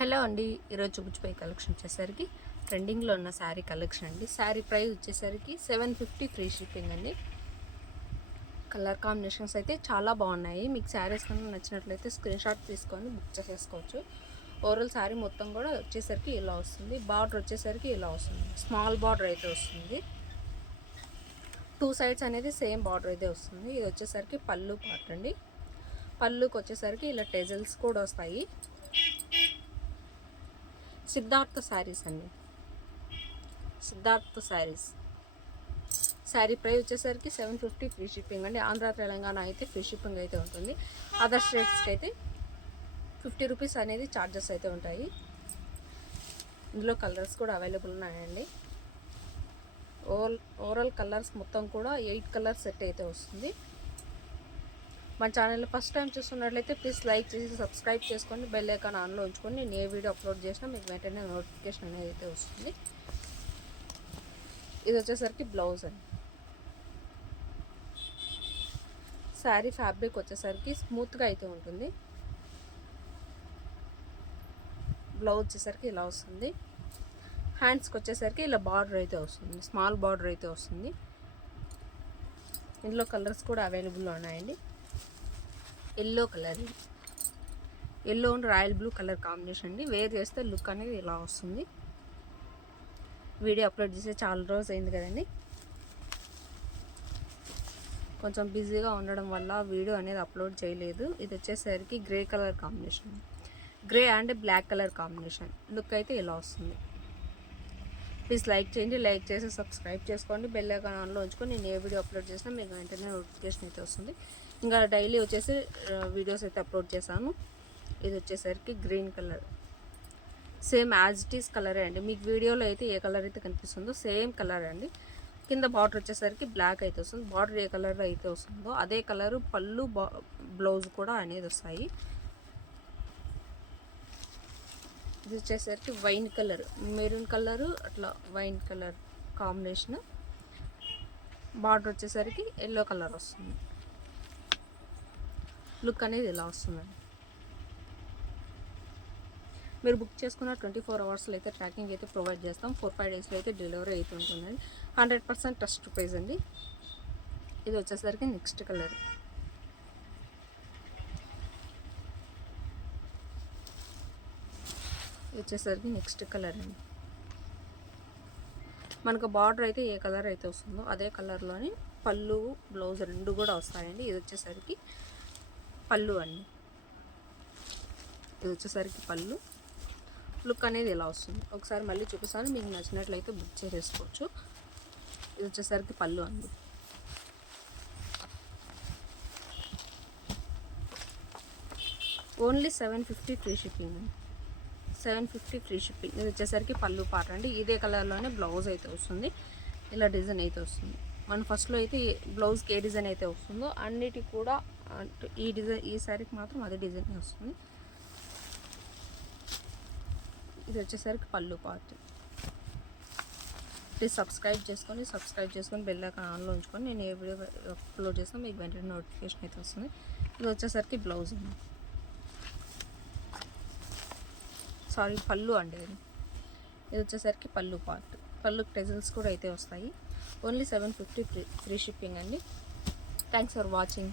Hello అండి, ఈరోజు చూపించిపోయే collection వచ్చేసరికి ట్రెండింగ్లో ఉన్న శారీ కలెక్షన్ అండి. శారీ ప్రైస్ వచ్చేసరికి 750 ఫ్రీ షిప్పింగ్ అండి. కలర్ కాంబినేషన్స్ అయితే చాలా బాగున్నాయి. మీకు శారీస్ కన్నా నచ్చినట్లయితే స్క్రీన్ షాట్ తీసుకొని బుక్ చేసేసుకోవచ్చు. ఓవరాల్ శారీ మొత్తం కూడా వచ్చేసరికి ఇలా వస్తుంది. బార్డర్ వచ్చేసరికి ఇలా వస్తుంది. స్మాల్ బార్డర్ అయితే వస్తుంది. 2 సైడ్స్ అనేది సేమ్ బార్డర్ అయితే వస్తుంది. ఇది వచ్చేసరికి పళ్ళు పార్ట్ అండి. పళ్ళుకి వచ్చేసరికి ఇలా టెజల్స్ కూడా వస్తాయి. సిద్ధార్థ శారీస్ అండి. సిద్ధార్థ శారీస్ శారీ ప్రైస్ వచ్చేసరికి 750 ఫ్రీ షిప్పింగ్ అండి. ఆంధ్ర తెలంగాణ అయితే ఫ్రీ షిప్పింగ్ అయితే ఉంటుంది. అదర్ స్టేట్స్కి అయితే 50 రూపీస్ అనేది ఛార్జెస్ అయితే ఉంటాయి. ఇందులో కలర్స్ కూడా అవైలబుల్ ఉన్నాయండి. ఓవరాల్ కలర్స్ మొత్తం కూడా 8 కలర్స్ సెట్ అయితే వస్తుంది. మన ఛానల్లో ఫస్ట్ టైం చూస్తున్నట్లయితే ప్లీజ్ లైక్ చేసి సబ్స్క్రైబ్ చేసుకోండి. బెల్ ఐకాన్ ఆన్లో ఉంచుకొని నేను ఏ వీడియో అప్లోడ్ చేసినా మీకు వెంటనే నోటిఫికేషన్ అనేది అయితే వస్తుంది. ఇది వచ్చేసరికి బ్లౌజ్ అండి. శారీ ఫ్యాబ్రిక్ వచ్చేసరికి స్మూత్గా అయితే ఉంటుంది. బ్లౌజ్ వచ్చేసరికి ఇలా వస్తుంది. హ్యాండ్స్కి వచ్చేసరికి ఇలా బార్డర్ అయితే వస్తుంది. స్మాల్ బార్డర్ అయితే వస్తుంది. ఇందులో కలర్స్ కూడా అవైలబుల్లో ఉన్నాయండి. Yellow colour, yellow and royal blue colour combination అండి. వేర్ చేస్తే లుక్ అనేది ఇలా వస్తుంది. వీడియో అప్లోడ్ చేస్తే చాలా రోజు అయింది కదండి, కొంచెం బిజీగా ఉండడం వల్ల వీడియో అనేది అప్లోడ్ చేయలేదు. ఇది వచ్చేసరికి grey colour combination, grey and black colour combination. Look అయితే ఇలా వస్తుంది. ప్లీజ్ లైక్ చేయండి. లైక్ చేసి సబ్స్క్రైబ్ చేసుకోండి. బెల్ ఐకాన్ ఆన్లో ఉంచుకొని నేను ఏ వీడియో అప్లోడ్ చేసినా మీకు వెంటనే నోటిఫికేషన్ అయితే వస్తుంది. ఇంకా డైలీ వచ్చేసి వీడియోస్ అయితే అప్లోడ్ చేశాను. ఇది వచ్చేసరికి green colour, same as it is కలరే అండి. మీకు వీడియోలో అయితే ఏ కలర్ అయితే కనిపిస్తుందో సేమ్ కలర్ అండి. కింద బార్డర్ వచ్చేసరికి బ్లాక్ అయితే వస్తుంది. బార్డర్ ఏ కలర్ అయితే వస్తుందో అదే కలరు పళ్ళు బ్లౌజ్ కూడా అనేది వస్తాయి. ఇది వచ్చేసరికి వైన్ కలర్, మెరూన్ కలరు అట్లా వైన్ కలర్ కాంబినేషన్. బార్డర్ వచ్చేసరికి ఎల్లో కలర్ వస్తుంది. లుక్ అనేది ఇలా వస్తుందండి. మీరు బుక్ చేసుకున్న 24 అవర్స్లో అయితే ట్రాకింగ్ అయితే ప్రొవైడ్ చేస్తాం. 4-5 డేస్లో అయితే డెలివరీ అయితే ఉంటుందండి. 100% ట్రస్ట్ ప్రైస్ అండి. ఇది వచ్చేసరికి నెక్స్ట్ కలర్, వచ్చేసరికి నెక్స్ట్ కలర్ అండి. మనకు బార్డర్ అయితే ఏ కలర్ అయితే వస్తుందో అదే కలర్లోని పళ్ళు బ్లౌజ్ రెండు కూడా వస్తాయండి. ఇది వచ్చేసరికి పళ్ళు అండి. ఇది వచ్చేసరికి పళ్ళు. లుక్ అనేది ఇలా వస్తుంది. ఒకసారి మళ్ళీ చూపిస్తాను, మీకు నచ్చినట్లయితే బుక్ చేసేసుకోవచ్చు. ఇది వచ్చేసరికి పళ్ళు అండి. ఓన్లీ 750 ఫ్రీ షిప్పింగ్ అండి. 750 ఫ్రీ షిప్పింగ్. ఇది వచ్చేసరికి పళ్ళు పాట అండి. ఇదే కలర్లోనే బ్లౌజ్ అయితే వస్తుంది. ఇలా డిజైన్ అయితే వస్తుంది. మన ఫస్ట్లో అయితే బ్లౌజ్కి ఏ డిజైన్ అయితే వస్తుందో అన్నిటికి కూడా ఈ డిజైన్, ఈ శారీకి మాత్రం అదే డిజైన్ వస్తుంది. ఇది వచ్చేసరికి పళ్ళు పార్ట్. ప్లీజ్ సబ్స్క్రైబ్ చేసుకొని బెల్ ఐకాన్ ఆన్లో ఉంచుకొని నేను ఏ వీడియో అప్లోడ్ చేసినా మీకు వెంటనే నోటిఫికేషన్ అయితే వస్తుంది. ఇది వచ్చేసరికి బ్లౌజ్ అండి. సారీ, పళ్ళు అండి. ఇది వచ్చేసరికి పళ్ళు పార్ట్. పళ్ళు టెజల్స్ కూడా అయితే వస్తాయి. ఓన్లీ 750 ఫ్రీ షిప్పింగ్ అండి. Thanks for watching.